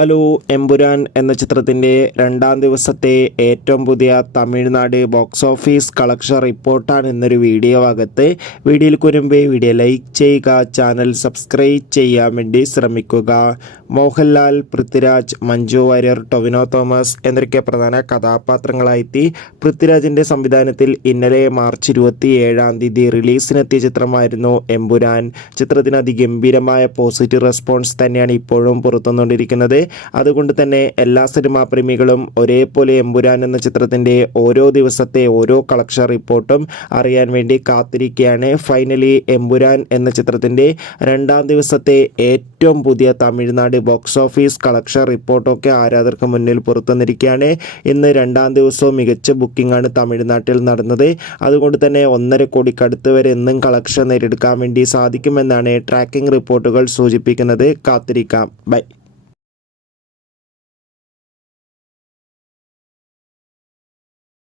Hello Empuraan എന്ന ചിത്രത്തിൻ്റെ രണ്ടാം ദിവസത്തെ ഏറ്റവും പുതിയ തമിഴ്നാട് ബോക്സ് ഓഫീസ് കളക്ഷൻ റിപ്പോർട്ടാണ് ഇന്നൊരു വീഡിയോ ഭാഗത്ത്. വീഡിയോയിൽ വരുമ്പോൾ വീഡിയോ ലൈക്ക് ചെയ്യുക, ചാനൽ സബ്സ്ക്രൈബ് ചെയ്യാൻ വേണ്ടി ശ്രമിക്കുക. മോഹൻലാൽ, പൃഥ്വിരാജ്, മഞ്ജു വാര്യർ, ടൊവിനോ തോമസ് എന്നൊക്കെ പ്രധാന കഥാപാത്രങ്ങളായെത്തി പൃഥ്വിരാജിൻ്റെ സംവിധാനത്തിൽ ഇന്നലെ മാർച്ച് 27 റിലീസിനെത്തിയ ചിത്രമായിരുന്നു എമ്പുരാൻ. ചിത്രത്തിന് അതിഗംഭീരമായ പോസിറ്റീവ് റെസ്പോൺസ് തന്നെയാണ് ഇപ്പോഴും പുറത്തുവന്നുകൊണ്ടിരിക്കുന്നത്. അതുകൊണ്ട് തന്നെ എല്ലാ സിനിമാ പ്രേമികളും ഒരേപോലെ എമ്പുരാൻ എന്ന ചിത്രത്തിൻ്റെ ഓരോ ദിവസത്തെ ഓരോ കളക്ഷൻ റിപ്പോർട്ടും അറിയാൻ വേണ്ടി കാത്തിരിക്കുകയാണ്. ഫൈനലി എമ്പുരാൻ എന്ന ചിത്രത്തിൻ്റെ രണ്ടാം ദിവസത്തെ ഏറ്റവും പുതിയ തമിഴ്നാട് ബോക്സ് ഓഫീസ് കളക്ഷൻ റിപ്പോർട്ടൊക്കെ ആരാധകർക്ക് മുന്നിൽ പുറത്തുവന്നിരിക്കുകയാണ്. ഇന്ന് രണ്ടാം ദിവസവും മികച്ച ബുക്കിംഗ് ആണ് തമിഴ്നാട്ടിൽ നടന്നത്. അതുകൊണ്ട് തന്നെ 1.5 കോടിക്കടുത്ത് വരെ എന്നും കളക്ഷൻ നേടിയെടുക്കാൻ വേണ്ടി സാധിക്കുമെന്നാണ് ട്രാക്കിംഗ് റിപ്പോർട്ടുകൾ സൂചിപ്പിക്കുന്നത്. കാത്തിരിക്കാം. ബൈ.